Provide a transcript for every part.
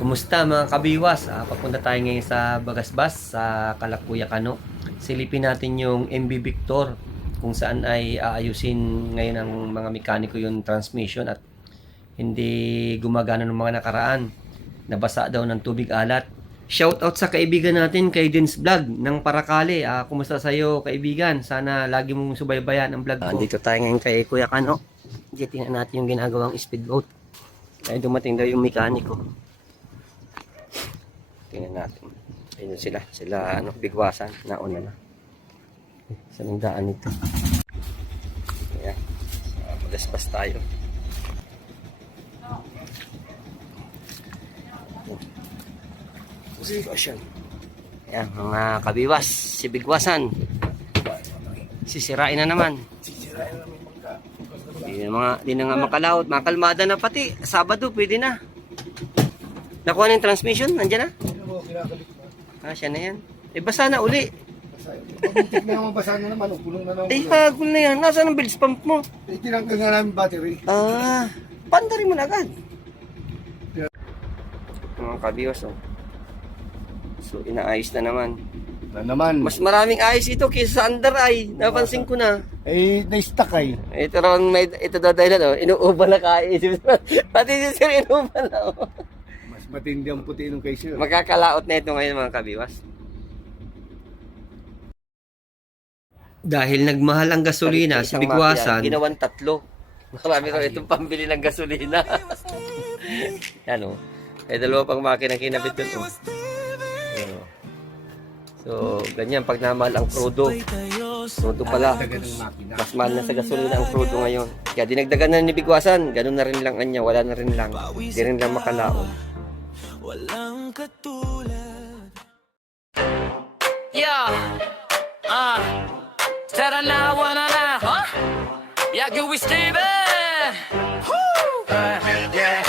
Kumusta mga kabiwas? Papunta tayo ngayon sa Bagasbas, sa Kalakuya, Kano. Silipin natin yung MB Victor kung saan ay aayusin ngayon ng mga mekaniko yung transmission at hindi gumagana ng mga nakaraan. Nabasa daw ng tubig alat. Shoutout sa kaibigan natin kay Dins Vlog ng Paracale. Kumusta sa'yo kaibigan? Sana lagi mong subaybayan ang vlog ko. Dito tayo ngayon kay Kuya Kano. Dito tingnan natin yung ginagawang speedboat. Kaya dumating daw yung mekaniko. Tingnan natin. Ayun sila bigwasan. Nauna na. Sa daan nito. Ayan. Magaspas tayo. Sitwasyon. Ayan, mga kabiwas. Si bigwasan. Sisirain na naman. Di na nga makalaot. Makalmada na pati. Sabado, pwede na. Nakuha na yung transmission? Nandiyan na? Siya na yan. Basa na uli. Pag-muntik na naman, basa na naman. Pulong na naman. Hagul na yan. Nasaan ang bilge pump mo? Tinanggal nga namin battery. Pandarin mo na agad. Mga kabiwas, oh. So, inaayos na naman. Na naman. Mas maraming ayos ito kaysa sa under eye. Napansin ko na. Na-stuck ay. Ito daw dahilan, oh. Inuuba na kaisip. Pati si Sir inuuba na, oh. Mas matindi ang puti nung kay Sir. Magkakalaot na ito ngayon mga kabiwas. Dahil nagmahal ang gasolina, si Bigwasan, ginawan 3. Marami raw itong pambili ng gasolina. Yan o. May 2 pang makina kinabit ko. So, ganyan pag namahal ang crudo. Crudo pala. Mas mahal na sa gasolina ang crudo ngayon. Kaya dinagdagan na ni Bigwasan. Ganun na rin lang anya. Wala na rin lang. Di rin lang makalaon. Walang katulad. Yeah. Tara na, wana na, huh? Yagi with Steven. Yeah.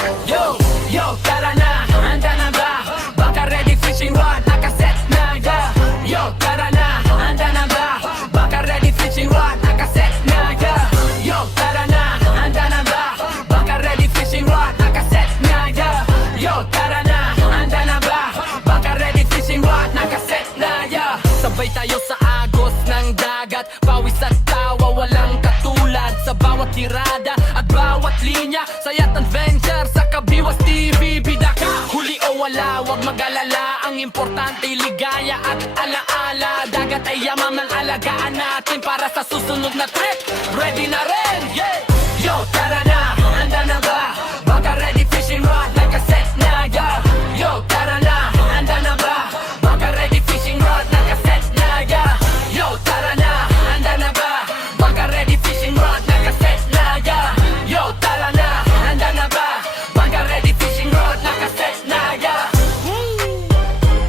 Yo, tara na, handa na ba? Baka ready fishing rod, nakaset na, yeah. Yo, tara na, handa na ba? Baka ready fishing rod, nakaset na, yeah. Yo, tara na, handa na ba? Baka ready fishing rod, nakaset na, yeah. Yo, tara na, handa na ba? Baka ready fishing rod, nakaset na, yeah. Sabay tayo sa agos ng dagat, pawis at tawa, walang katulad sa bawat tirada at bawat linya. Saya't adventure sa Kabiwas TV, bida ka, huli o wala, wag mag-alala. Ang importante ligaya at alaala. Dagat ay yamang ng alagaan natin para sa susunod na trip. Ready na rin, yeah. Yo, tara na, handa na ba? Baka ready fishing rod, nakaset na, yeah. Yo, tara na, handa na ba? Baka ready fishing rod, nakaset na, yeah. Yo, tara na, handa na ba? Baka ready fishing rod, nakaset na, yeah. Yo, tara na, handa na ba? Baka ready fishing rod, nakaset na, yeah.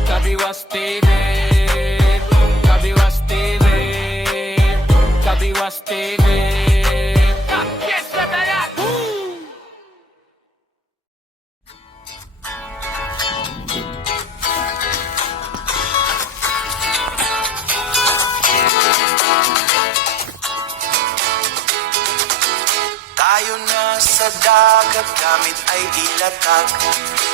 Kabiwas TV, Kabiwas TV, Kabiwas TV. Yes, na. Tayo na sa dagat, gamit ay ilatag.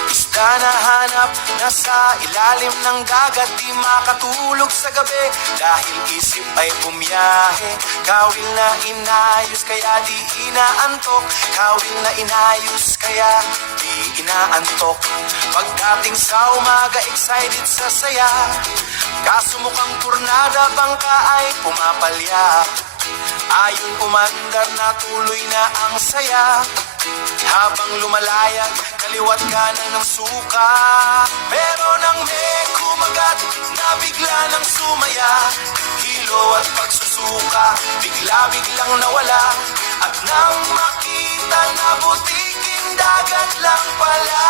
Isda na hanap, nasa ilalim ng dagat. Di makatulog sa gabi, dahil isip ay bumiyahe. Kawil na inayos, kaya di inaantok. Kawil na inayos, kaya di inaantok. Pagdating sa umaga, excited sa saya. Kaso mukhang turnada, bangka ay pumapalya. Ayon umandar na tuloy na ang saya. Habang lumalayag, kaliwat kanan ng suka. Pero nang may kumagat, na bigla nang sumaya. Hilo at pagsusuka, bigla-biglang nawala. At nang makita na butiking dagat lang pala.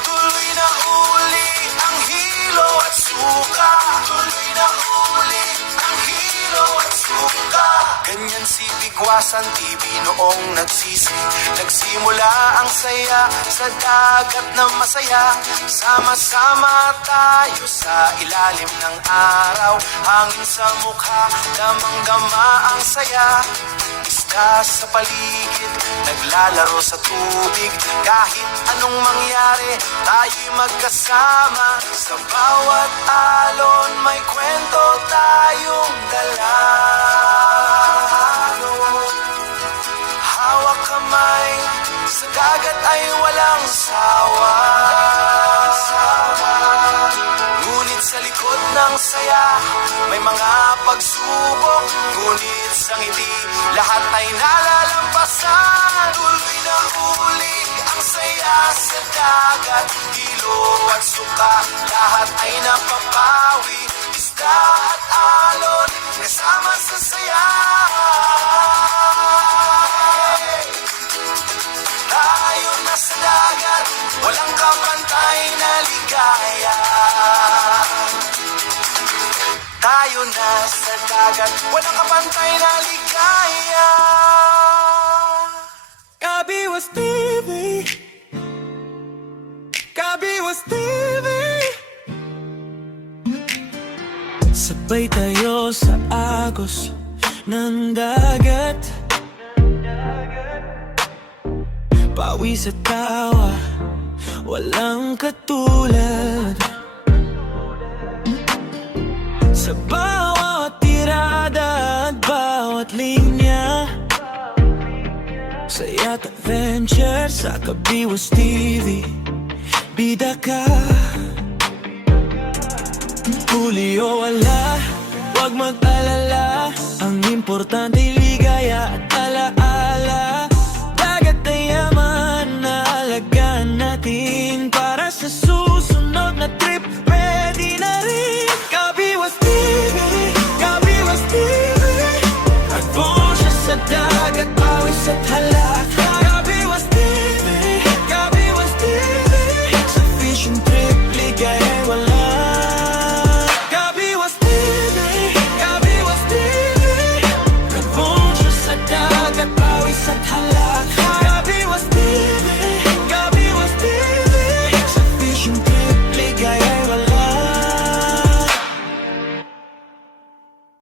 Tuloy na uli ang hilo at suka. Tuloy na uli ang hilo at suka. Ganyan si Bigwasan TV noong nagsisi. Nagsimula ang saya sa dagat na masaya. Sama-sama tayo sa ilalim ng araw. Hangin sa mukha, damang-dama ang saya. Isda sa paligid, naglalaro sa tubig. Kahit anong mangyari, tayo'y magkasama. Sa bawat alon, may kwento tayong dala. Hawak kamay, sa dagat ay walang sawa. Ngunit sa likod ng saya, may mga pagsubok. Ngunit sa ngiti, lahat ay nalalampasan. Tuloy na uling ang saya sa dagat. Ilog at suka, lahat ay napapawi. Isda at alon, kasama sa saya. Tayo na sa dagat, walang kapantay na ligaya. Tayo na sa dagat, walang kapantay na ligaya. Kabiwas TV, Kabiwas TV. Sabay tayo sa agos ng dagat. Pawis at tawa, walang katulad. Sa bawat tirada at bawat linya, saya't adventure sa Kabiwas TV. Bida ka, huli o wala, wag mag-alala. Ang importante'y ligaya at alaala. Dagat ay yaman na alagaan natin. Para sa susunod na trip, ready na rin. Kabiwas TV, Kabiwas TV. Adventure sa dagat, pawis at halala.